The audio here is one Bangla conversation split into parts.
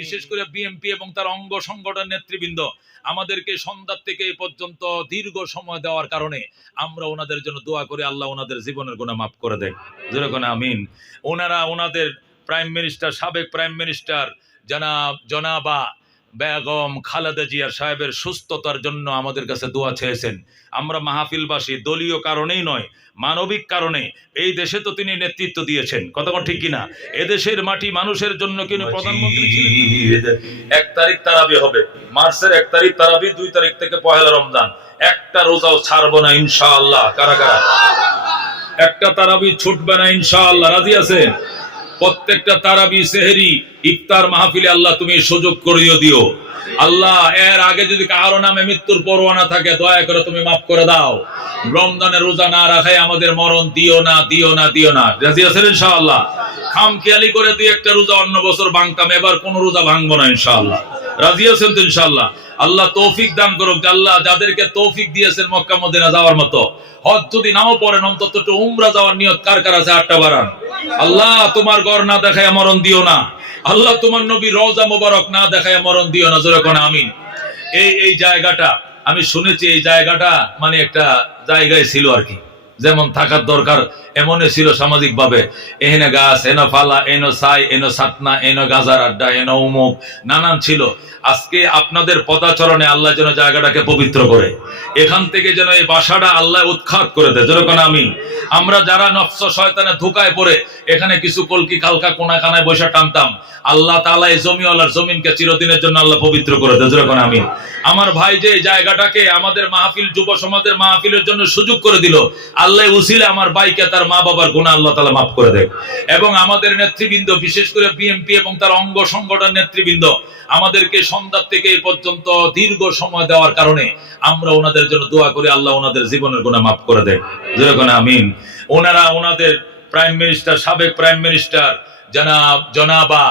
বিশেষ করে বিএনপি এবং তার অঙ্গ সংগঠন নেতৃবৃন্দ আমাদেরকে সন্ধ্যা থেকে এই পর্যন্ত দীর্ঘ সময় দেওয়ার কারণে আমরা ওনাদের জন্য দোয়া করি, আল্লাহ ওনাদের জীবনের গুনাহ মাফ করে দেয়। যেরকম আমিন। ওনারা ওনাদের প্রাইম মিনিস্টার, সাবেক প্রাইম মিনিস্টার জনাবা বেগম খালেদা জিয়া সাহেবের সুস্থতার জন্য আমাদের কাছে দোয়া চেয়েছেন। আমরা মাহফিলবাসী দলীয় কারণেই নয়, মানবিক কারণে এই দেশে তো তিনি নেতৃত্ব দিয়েছেন, কতক্ষণ ঠিক কিনা? এদেশের মাটি মানুষের জন্য কিন্তু প্রধানমন্ত্রী ছিলেন। 1 তারিখ তারাবি হবে, মার্চের 1 তারিখ তারাবি, 2 তারিখ থেকে পহেলা রমজান। একটা রোজাও ছাড়বো না ইনশাআল্লাহ। কারা কারা একটা তারাবি ছুটবে না ইনশাআল্লাহ? রাজি আছেন? প্রত্যেকটা তারাবি, সেহরি, ইফতার মাহফিলে আল্লাহ তুমি সুযোগ করিয়ে দিও। আল্লাহ এর আগে যদি কারো নামে মৃত্যুর পরোয়ানা থাকে দয়া করে তুমি মাফ করে দাও। রমজানের রোজা না রাখায় আমাদের মরণ দিও না, দিও না, দিও না। রাজি আছেন ইনশাআল্লাহ? খামখেয়ালি করে দুই একটা রোজা অন্য বছর ভাঙতাম, এবার কোন রোজা ভাঙবো না ইনশাআল্লাহ। রাজি আছেন তো ইনশাআল্লাহ? আল্লাহ তৌফিক দান করুক। আল্লাহ যাদেরকে তৌফিক দিয়েছেন মক্কা মদিনা যাওয়ার মতো, হজ যদি নাও পড়েন অন্তত একটু উমরা যাওয়ার নিয়ত কার কার আছে? 8টা বাড়ান। আল্লাহ তোমার ঘর না দেখায় মরণ দিও না। আল্লাহ তোমার নবী রওজা মোবারক না দেখায় মরণ দিও না। জোরে কোন আমিন। এই জায়গাটা আমি শুনেছি, এই জায়গাটা মানে একটা জায়গায় ছিল আর কি, যেমন থাকার দরকার এমনই ছিল সামাজিক ভাবে। এখানে গাছ, এনো ফালা, এনো ছাই, এনো সাতনা, এনো গাজার আড্ডা, এনো উমুক, নানান ছিল। আজকে আপনাদের পদাচরণে আল্লাহ যেন জায়গাটাকে পবিত্র করে, এখান থেকে যেন এই বাসাটা আল্লাহ উৎখাত করে দেয়। যেরকম আমি আমরা যারা নফস শয়তানের ধোঁকায় পড়ে এখানে কিছু কলকি কালকা কোনা কানায় বসে টানতাম, আল্লাহ তাআলা এই জমিওয়ালার জমিনকে চিরদিনের জন্য আল্লাহ পবিত্র করে দেয়। যেরকম আমি আমার ভাই যে জায়গাটাকে আমাদের মাহফিল, যুব সমাজের মাহফিলের জন্য সুযোগ করে দিল, আল্লাহ উসিলে আমার ভাইকে তার মা বাবার গুনাহ আল্লাহ তাআলা মাফ করে দেয়। এবং আমাদের নেতৃবৃন্দ, বিশেষ করে বিএনপি এবং তার অঙ্গ সংগঠন নেতৃবৃন্দ আমাদেরকে সন্ধ্যা থেকে এই পর্যন্ত দীর্ঘ সময় দেওয়ার কারণে আমরা ওনাদের জন্য দোয়া করি, আল্লাহ ওনাদের জীবনের গুনাহ মাফ করে দেয়। যেরকম আমিন। ওনারা ওনাদের প্রাইম মিনিস্টার, সাবেক প্রাইম মিনিস্টার জনাবা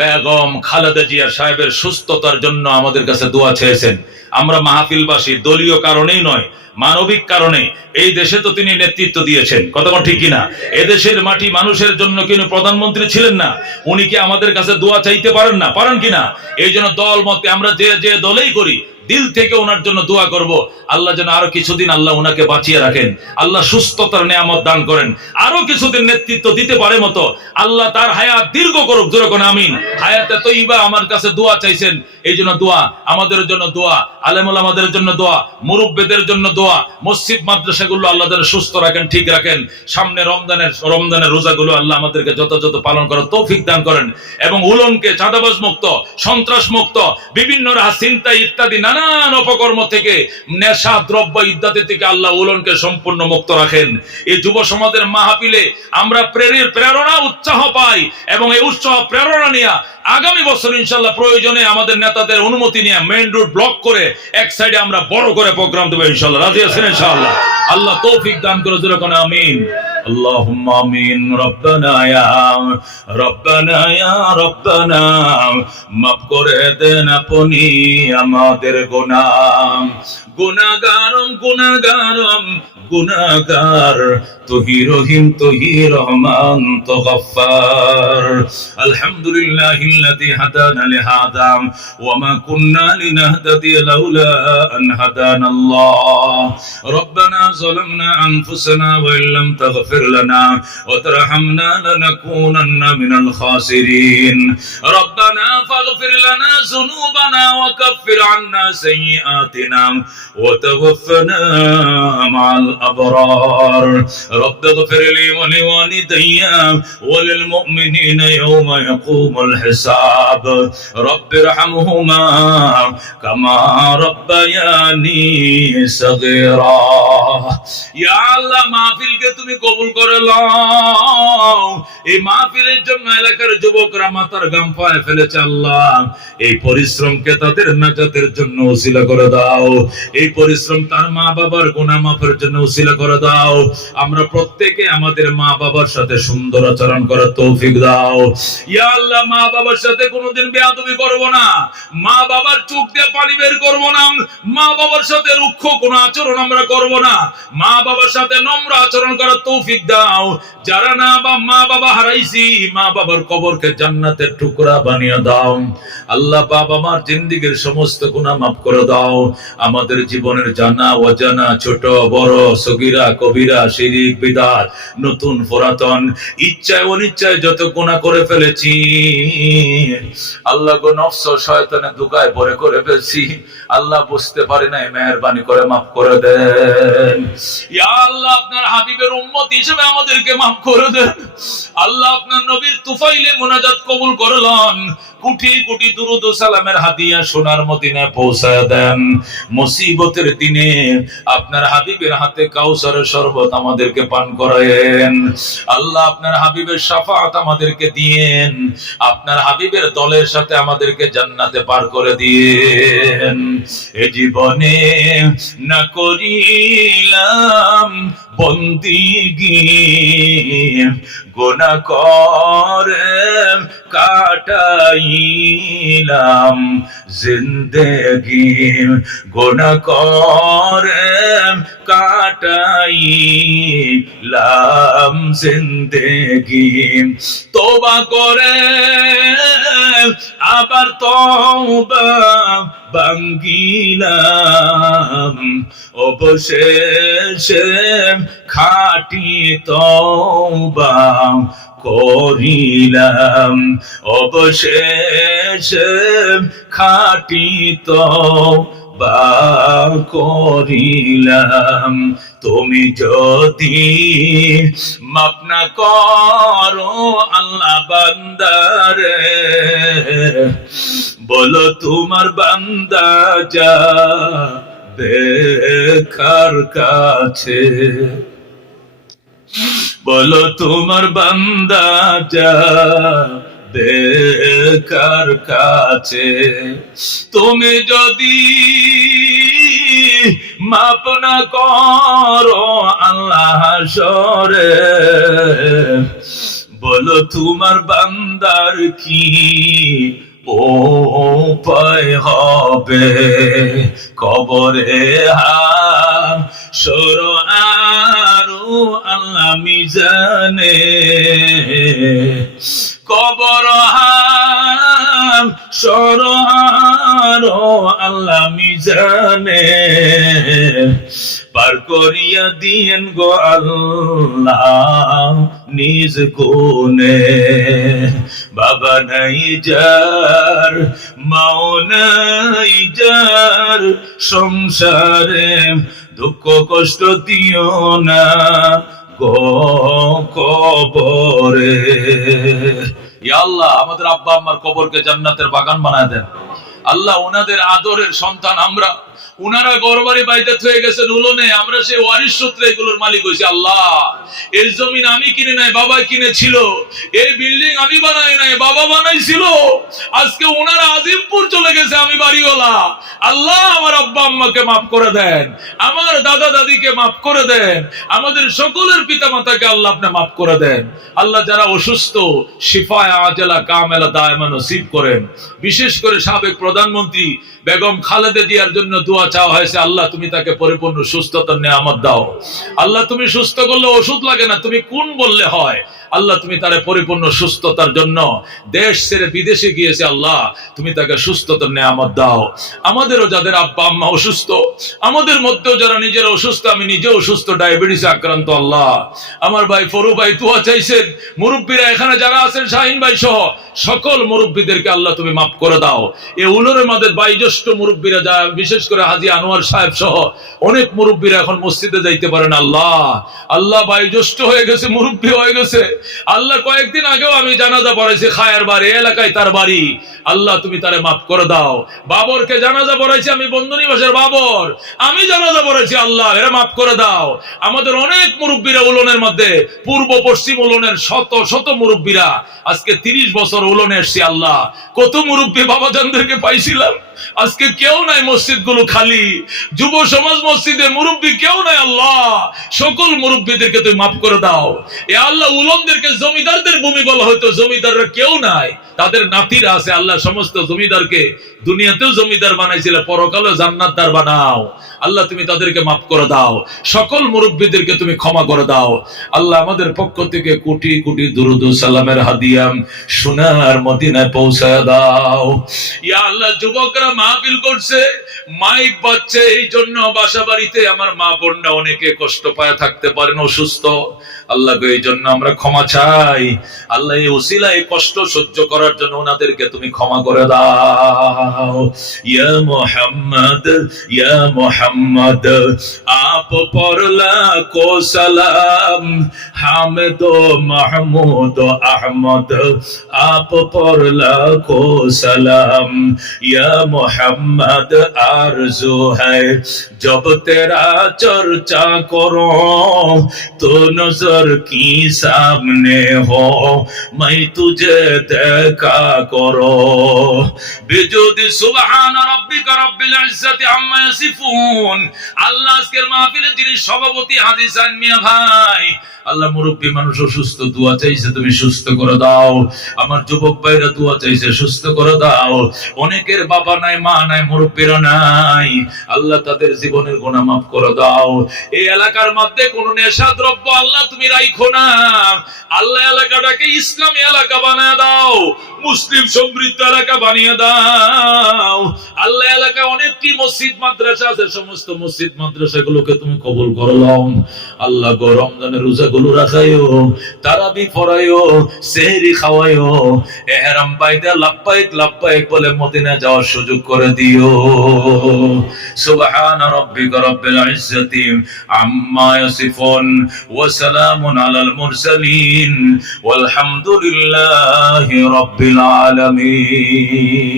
বেগম খালেদা জিয়া সাহেবের সুস্থতার জন্য আমাদের কাছে দোয়া চেয়েছেন। আমরা মাহফিলবাসী দলীয় কারণেই নয়, মানবিক কারণে এই দেশে তো তিনি নেতৃত্ব দিয়েছেন, কতক্ষণ ঠিক কিনা? এদেশের মাটি মানুষের জন্য কিন্তু প্রধানমন্ত্রী ছিলেন না? উনি কি আমাদের কাছে দোয়া চাইতে পারেন না? পারেন কিনা? এই জন্য দল মতে আমরা যে দলেই করি দিল থেকে ওনার জন্য দোয়া করব, আল্লাহ যেন আরো কিছুদিন আল্লাহ ওনাকে বাঁচিয়ে রাখেন, আল্লাহ সুস্থতার নিয়ামত দান করেন, আরো কিছুদিন নেতৃত্ব দিতে পারে মতো আল্লাহ তার হায়াত দীর্ঘ করুক। যেরকম আমিন। হায়াতে তৈবা আমার কাছে দোয়া চাইছেন, এই জন্য দোয়া, আমাদের জন্য দোয়া, আলেম ওলামাদের জন্য দোয়া, মুরব্বিদের জন্য দোয়া, মসজিদ মাদ্রাসাগুলো আল্লাহ যেন সুস্থ রাখেন, ঠিক রাখেন। সামনে রমজানের রোজাগুলো আল্লাহ আমাদেরকে যথাযথ পালন করার তৌফিক দান করেন এবং উলনকে চাঁদাবাজ মুক্ত, সন্ত্রাস মুক্ত, বিভিন্ন চিন্তা ইত্যাদি নানান অপকর্ম থেকে, নেশা দ্রব্য ইত্যাদি থেকে আল্লাহ উলনকে সম্পূর্ণ মুক্ত রাখেন। এই যুব সমাজের মাহফিলে আমরা প্রেরণা, উৎসাহ পাই এবং এই উৎসাহ প্রেরণা নিয়ে আগামী বছর ইনশাআল্লাহ প্রয়োজনে আমাদের নেতাদের অনুমতি নিয়ে মেইন রোড ব্লক করে এক সাইডে আমরা বড় করে প্রোগ্রাম দেব ইনশাআল্লাহ। রাজি আছেন ইনশাআল্লাহ? আল্লাহ তৌফিক দান করে। যেরকম আমিন। আল্লাহুম্মা আমিন। রব্বানা মাফ করে দেন আপনি আমাদের গুনাহ। গুনাহগার তুহি রহিম, তুহি রহমান, তো গফফার। আলহামদুলিল্লাহিল্লাযী হাদানা লিহাযা ওয়া মা কুন্না লিনাহতাদিয়া লাউলা আন হাদানাল্লাহ। রব্বানা যালামনা আনফুসানা ওয়া ইল্লাম তাগফির লানা ওয়া তারহামনা লানাকুনান্না মিনাল খাসিরিন। রব্বানা ফাগফির লানা যুনুবানা ওয়া কাফির আন্না সাইয়্যাতিনা ওয়া তাওফানা মা'আল আবরার। رب اغفر لي ولوالدي وللمؤمنين يوم يقوم الحساب رب ارحمهما كما ربياني صغيرا। ইয়া আল্লাহ, মাহফিলকে তুমি কবুল করে নাও। এই মাহফিলের জন্য এলাকার যুবকরা মাথার ঘাম পায়ে ফেলেছে আল্লাহ, এই পরিশ্রমকে তাদের নাজাতের জন্য ওসিলা করে দাও। এই পরিশ্রম তার মা বাবার গুনাহ মাফের জন্য উসিলা করে দাও। আমরা প্রত্যেকে আমাদের মা বাবার সাথে সুন্দর আচরণ করার তৌফিক দাও। ইয়া আল্লাহ, মা বাবার সাথে কোনোদিন বেয়াদবি করব না, মা বাবার চোখ দিয়ে পানি বের করব না, মা বাবার সাথে রুক্ষ কোনো আচরণ আমরা করব না, মা বাবার সাথে নম্র আচরণ করার তৌফিক দাও। যারা না বা মা বাবা হারাইছি, মা বাবার কবরকে জান্নাতের টুকরা বানিয়ে দাও। আল্লাহ, বাবা মার জিন্দেগীর সমস্ত গুনাহ মাফ করে দাও। আমাদের জীবনের জানা অজানা, ছোট বড়, সগীরা কবিরা, শিরিক বিদআত, নতুন পুরাতন, ইচ্ছায় অনিচ্ছায় যত গুনাহ করে ফেলেছি আল্লাহ গো, নফস শয়তানের ধোঁকায় পড়ে করে ফেলছি। আল্লাহ, বুঝতে পারি নাই, মেহেরবানি করে মাফ করে দেন। ইয়া আল্লাহ, আপনার হাবিবের উম্মত হিসেবে আমাদেরকে মাফ করে দেন। আল্লাহ, আপনার নবীর তুফাইলে মুনাজাত কবুল করলেন। কোটি কোটি দুরূদ ও সালামের হাদিয়া সোনার মদিনায় পৌঁছায় দেন। মুসিবতের দিনে আপনার হাবিবের হাতে কাউসারের শরবত আমাদেরকে পান করায়েন। আল্লাহ, আপনার হাবিবের শাফাআত আমাদেরকে দিয়েন। আপনার হাবিবের দলের সাথে আমাদেরকে জান্নাতে পার করে দিয়েন। এ জীবনে না করিলাম বন্দিগি, গুনাহ করে কাটাইলাম জিন্দেগি, গুনাহ করে কাটাইলাম জিন্দেগি। তওবা করে আবার তওবা ভাঙ্গিলাম, অবশেষে খাঁটি তওবা করিলাম, অবশেষে খাঁটি তওবা করিলাম। তুমি যদি মাফ না করো আল্লাহ বান্দারে, বলো তোমার বান্দা যাবে কার কাছে, বলো তোমার বান্দা যাবে কার কাছে। তুমি যদি মাপ না করো আল্লাহ হাসরে, বলো তোমার বান্দার কি উপায় হবে। কবরে হাসর আরো আল্লাহ মিজানে, কবর হাসর আরো আল্লাহ মিজানে, পার করিয়া দিয়েন গো আল্লাহ নিজ গুণে। বাবা নাই যার, মাও নাই যার, সংসারে দুঃখ কষ্ট দিও না গো কবরে। ইয়া আল্লাহ, আমাদের আব্বা আম্মার কবরকে জান্নাতের বাগান বানায় দেন। আল্লাহ, ওনাদের আদরের সন্তান আমরা, উনারা গরবারি বাইতে হয়ে গেছেন উলনে, আমরা সেই ওয়ারিশ সূত্রে এগুলোর মালিক হইছি। আল্লাহ, এই জমিন আমি কিনে নাই, বাবা কিনেছিল। এই বিল্ডিং আমি বানাই নাই, বাবা বানাইছিল। আজকে উনারা আজিমপুর চলে গেছে, আমি বাড়িওয়ালা। আল্লাহ, আমার আব্বা আম্মাকে মাফ করে দেন, আমার দাদা দাদিকে মাফ করে দেন, আমাদের সকলের পিতা মাতাকে আল্লাহ আপনি মাফ করে দেন। আল্লাহ, যারা অসুস্থ শিফায়ে আজলা কামেলা দায়মা নসিব করেন। বিশেষ করে সাবেক প্রধানমন্ত্রী বেগম খালেদা জিয়ার জন্য দোয়া চাওয়া হয়েছে। আল্লাহ, তুমি তাকে পরিপূর্ণ সুস্থতার নিয়ামত দাও। আল্লাহ, তুমি সুস্থ করলে ওষুধ লাগে না, তুমি কোন বললে হয়। আল্লাহ, তুমি তারে পরিপূর্ণ সুস্থতার জন্য, দেশ ছেড়ে বিদেশে গিয়েছে, আল্লাহ তুমি তাকে সুস্থতার নিয়ামত দাও। আমাদেরও যাদের আব্বা আম্মা অসুস্থ, আমাদের মধ্যেও যারা নিজেরা অসুস্থ, আমি নিজেও অসুস্থ, ডায়াবেটিসে আক্রান্ত। আল্লাহ, আমার ভাই ফরু ভাই দোয়া চাইছেন। মুরব্বীরা এখানে যারা আছেন, শাহিন ভাই সহ সকল মুরব্বীদেরকে আল্লাহ তুমি মাফ করে দাও। এই উলরের মধ্যে বয়োজ্যেষ্ঠ মুরব্বীরা, যা বিশেষ করে হাজী আনোয়ার সাহেব সহ অনেক মুরব্বীরা এখন মসজিদে যাইতে পারেন। আল্লাহ, আল্লাহ বয়োজ্যেষ্ঠ হয়ে গেছে, মুরব্বী হয়ে গেছে। আল্লাহ, কয়েকদিন আগেও আমি জানাজা পড়াইছি, খায়ের বাড়ি এলাকায় তার বাড়ি। আল্লাহ, তুমি তারে মাফ করে দাও। বাবরকে জানাজা পড়াইছি আমি, বন্ধনী বাসার বাবর, আমি জানাজা পড়াইছি। আল্লাহ, এরা মাফ করে দাও। আমাদের অনেক মুরব্বীরা উলনের মধ্যে, পূর্ব পশ্চিম উলনের শত শত মুরব্বীরা, আজকে 30 বছর উলনে এসছি। আল্লাহ, কত মুরব্বী বাবাজানদেরকে পাইছিলাম, আজকে কেউ নাই, মসজিদগুলো খালি, যুব সমাজ মসজিদে, মুরব্বী কেউ নাই। আল্লাহ সকল মুরব্বীদেরকে তুমি মাফ করে দাও। এ আল্লাহ উলমদেরকে জমিদারদের ভূমি বলা হয়তো, জমিদাররা কেউ নাই, তাদের নাতিরা আছে। আল্লাহ সমস্ত জমিদারকে দুনিয়াতেও জমিদার বানাইছিল, পরকালেও জান্নাতদার বানাও। আল্লাহ তুমি তাদেরকে মাফ করে দাও, সকল মুরব্বীদেরকে তুমি ক্ষমা করে দাও। আল্লাহ আমাদের পক্ষ থেকে কোটি কোটি দুরুদ ও সালামের হাদিয়া সোনার মদিনায় পৌঁছায় দাও। ইয়া আল্লাহ যুবকরা মাহফিল করছে, মাইক বাজছে, এই জন্য বাসা বাড়িতে আমার মা বোনরা অনেকে কষ্ট পায় থাকতে পারেন, অসুস্থ। আল্লাহ এই জন্য আমরা ক্ষমা চাই। আল্লাহ এই ওসিলায় কষ্ট সহ্য করার জন্য ওনাদেরকে তুমি ক্ষমা করে দাও। ইয়া মুহাম্মদ, ইয়া মুহাম্মদ, আপ পরলা কো সালাম, হামিদ ও মাহমুদ ও আহমদ, আপ পরলা কো সালাম। ইয়া মুহাম্মদ আরজু है जब तेरा चर्चा करो तो नजर की सामने हो, मैं तुझे देखा करो। बिजुद सुबहान रब्बिका रब्बिल इज्जति अम्मा यासिफून। আল্লাহ আজকের মাহফিলের যিনি সভাপতি হাজী সাইন মিয়া ভাই, আল্লাহ মুরব্বী মানুষ অসুস্থ, দোয়া চাইছে, তুমি সুস্থ করে দাও। আমার যুবক ভাইরা দোয়া চাইছে, সুস্থ করে দাও। অনেকের বাবা নাই, মা নাই, মুরব্বীরা নাই, আল্লাহ তাদের জীবনের গুনাহ মাফ করে দাও। এই এলাকার মধ্যে কোন নেশা দ্রব্য আল্লাহ তুমি রাখো না। আল্লাহ এলাকাটাকে ইসলামী এলাকা বানিয়ে দাও, মুসলিম সমৃদ্ধ এলাকা বানিয়ে দাও। আল্লাহ এলাকা অনেকটি মসজিদ মাদ্রাসা আছে, সমস্ত মসজিদ মাদ্রাসাগুলোকে তুমি কবুল করে নাও। আল্লাহ গো রমজানের রোজাগুলো রাখায়ও, তারাবি পড়ায়ও, সেহরি খাওয়ায়ও, ইহরাম বাইদা লাব্বাইক লাব্বাইক বলে মদিনা যাওয়ার সুযোগ করে দিও। সুবহান রাব্বিকা রাব্বিল ইজ্জাতি আম্মা ইয়াসিফুন ওয়া সালামুন আলাল মুরসালিন ওয়াল হামদুলিল্লাহি রাব্বিল আলামিন।